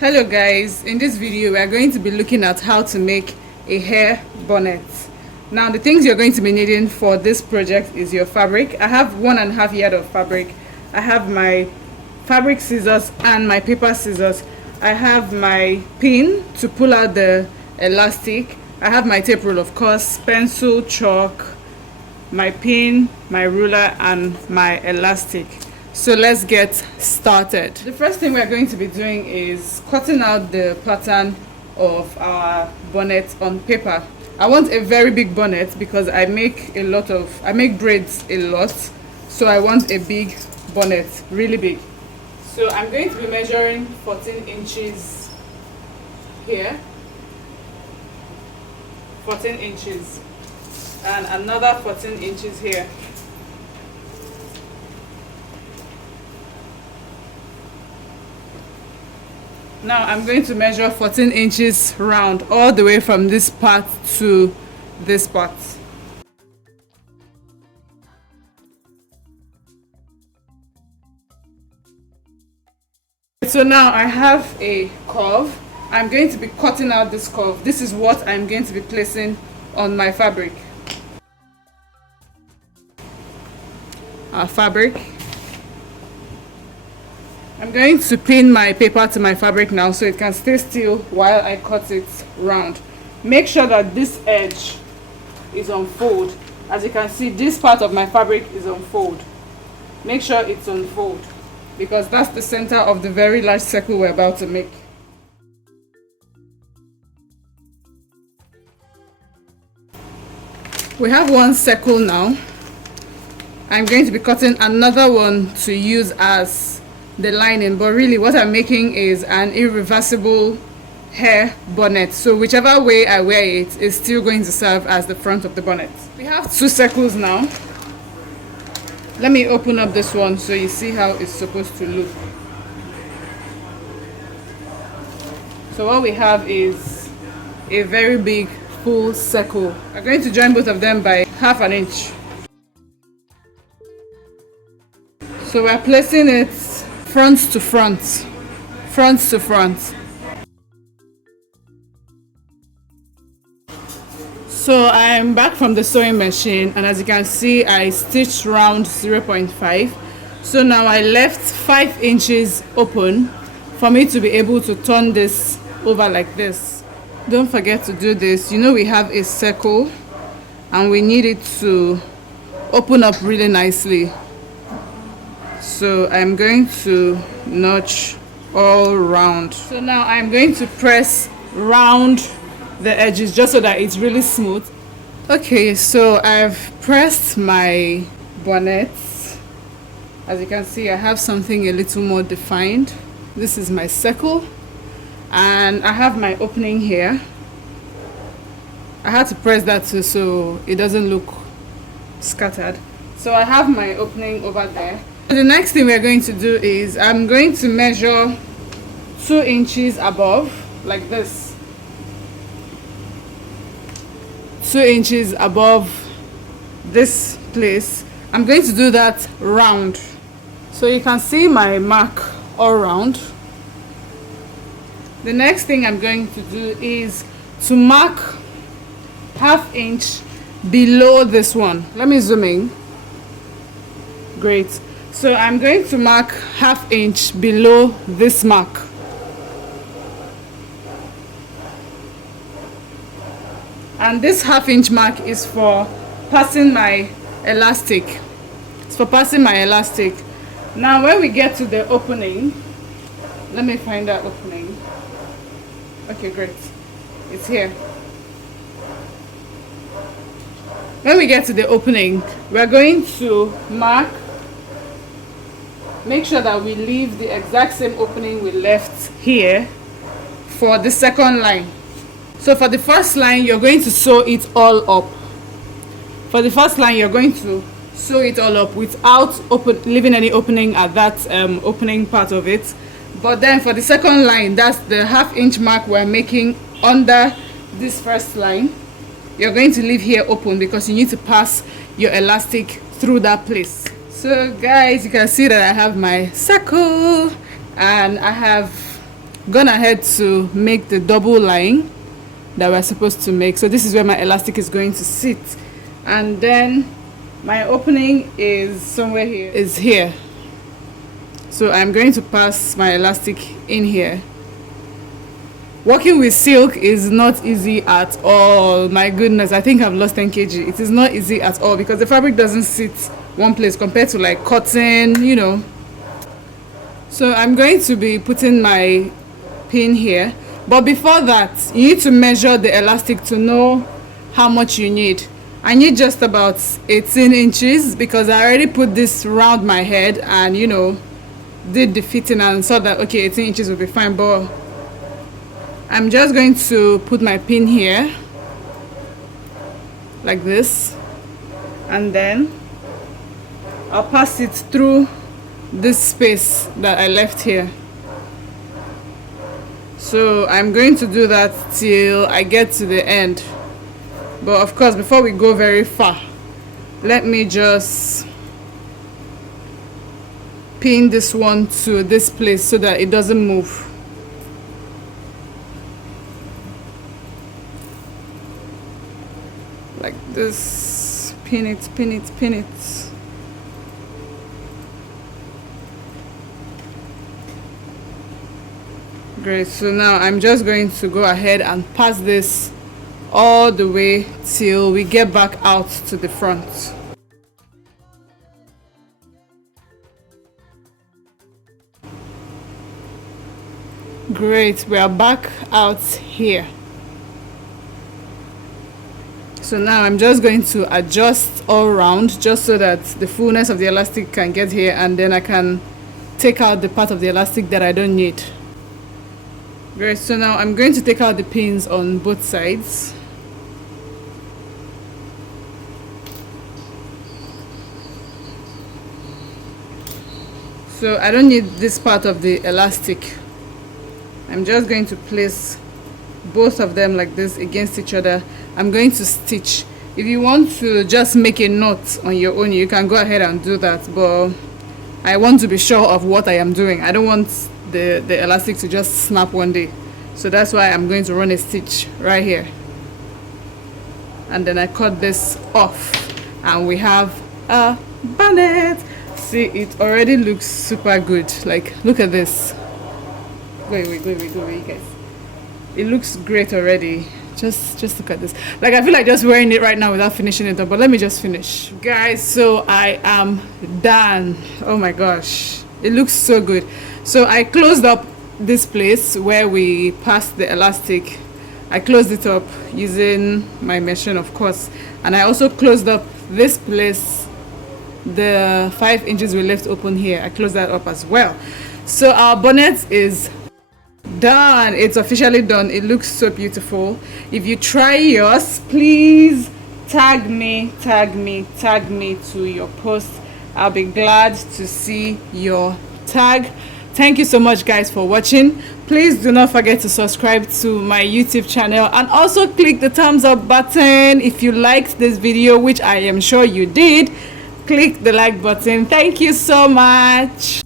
Hello guys, in this video we are going to be looking at how to make a hair bonnet. Now the things you're going to be needing for this project is your fabric. I have 1.5 yard of fabric. I have my fabric scissors and my paper scissors. I have my pin to pull out the elastic. I have my tape rule, of course, pencil, chalk, my pin, my ruler and my elastic. So let's get started. The first thing we're going to be doing is cutting out the pattern of our bonnet on paper. I want a very big bonnet because I make braids a lot, so I want a big bonnet, really big. So I'm going to be measuring 14 inches here, 14 inches, and another 14 inches here. Now I'm going to measure 14 inches round all the way from this part to this part. So now I have a curve. I'm going to be cutting out this curve. This is what I'm going to be placing on my fabric. Our fabric. I'm going to pin my paper to my fabric now so it can stay still while I cut it round. Make sure that this edge is on fold. As you can see, this part of my fabric is on fold. Make sure it's on fold because that's the center of the very large circle we're about to make. We have one circle now. I'm going to be cutting another one to use as the lining, but really what I'm making is an irreversible hair bonnet, so whichever way I wear it is still going to serve as the front of the bonnet. We have two circles now. Let me open up this one so you see how it's supposed to look. So what we have is a very big full circle. I'm going to join both of them by 1/2 inch. So we're placing it front to front, front to front. So I'm back from the sewing machine, and as you can see I stitched round 0.5. So now I left 5 inches open for me to be able to turn this over like this. Don't forget to do this. You know we have a circle and we need it to open up really nicely. So I'm going to notch all round. So now I'm going to press round the edges just so that it's really smooth. Okay, so I've pressed my bonnet. As you can see, I have something a little more defined. This is my circle and I have my opening here. I had to press that too so it doesn't look scattered. So I have my opening over there. The next thing we're going to do is I'm going to measure 2 inches above, like this. 2 inches above this place. I'm going to do that round. So you can see my mark all round. The next thing I'm going to do is to mark 1/2 inch below this one. Let me zoom in. Great. So I'm going to mark 1/2 inch below this mark. And this 1/2 inch mark is for passing my elastic. It's for passing my elastic. Now when we get to the opening, let me find that opening. Okay, great. It's here. When we get to the opening, we're going to mark. Make sure that we leave the exact same opening we left here for the second line. So for the first line, you're going to sew it all up. For the first line, you're going to sew it all up without leaving any opening at that opening part of it. But then for the second line, that's the 1/2 inch mark we're making under this first line. You're going to leave here open because you need to pass your elastic through that place. So guys, you can see that I have my circle and I have gone ahead to make the double line that we're supposed to make. So this is where my elastic is going to sit, and then my opening is somewhere here, is here. So I'm going to pass my elastic in here. Working with silk is not easy at all. My goodness, I think I've lost 10 kg. It is not easy at all because the fabric doesn't sit one place compared to like cotton, you know. So I'm going to be putting my pin here, but before that you need to measure the elastic to know how much you need. I need just about 18 inches because I already put this around my head and, you know, did the fitting and saw that okay, 18 inches will be fine. But I'm just going to put my pin here like this, and then I'll pass it through this space that I left here. So I'm going to do that till I get to the end. But of course, before we go very far, let me just pin this one to this place so that it doesn't move. Like this. Pin it, pin it, pin it. Great. So now I'm just going to go ahead and pass this all the way till we get back out to the front. Great, we are back out here. So now I'm just going to adjust all around just so that the fullness of the elastic can get here, and then I can take out the part of the elastic that I don't need. Great, so now I'm going to take out the pins on both sides. So I don't need this part of the elastic. I'm just going to place both of them like this against each other. I'm going to stitch. If you want to just make a knot on your own, you can go ahead and do that, but I want to be sure of what I am doing. I don't want the elastic to just snap one day, so that's why I'm going to run a stitch right here, and then I cut this off and we have a bonnet. See, it already looks super good. Like, look at this. Wait, you guys. It looks great already. Just look at this. Like, I feel like just wearing it right now without finishing it up, but let me just finish, guys. So I am done. Oh my gosh, it looks so good. So I closed up this place where we passed the elastic. I closed it up using my machine, of course, and I also closed up this place, the 5 inches we left open here. I closed that up as well. So our bonnet is done. It's officially done. It looks so beautiful. If you try yours, please tag me to your post. I'll be glad to see your tag. Thank you so much, guys, for watching. Please do not forget to subscribe to my YouTube channel and also click the thumbs up button if you liked this video, which I am sure you did. Click the like button. Thank you so much.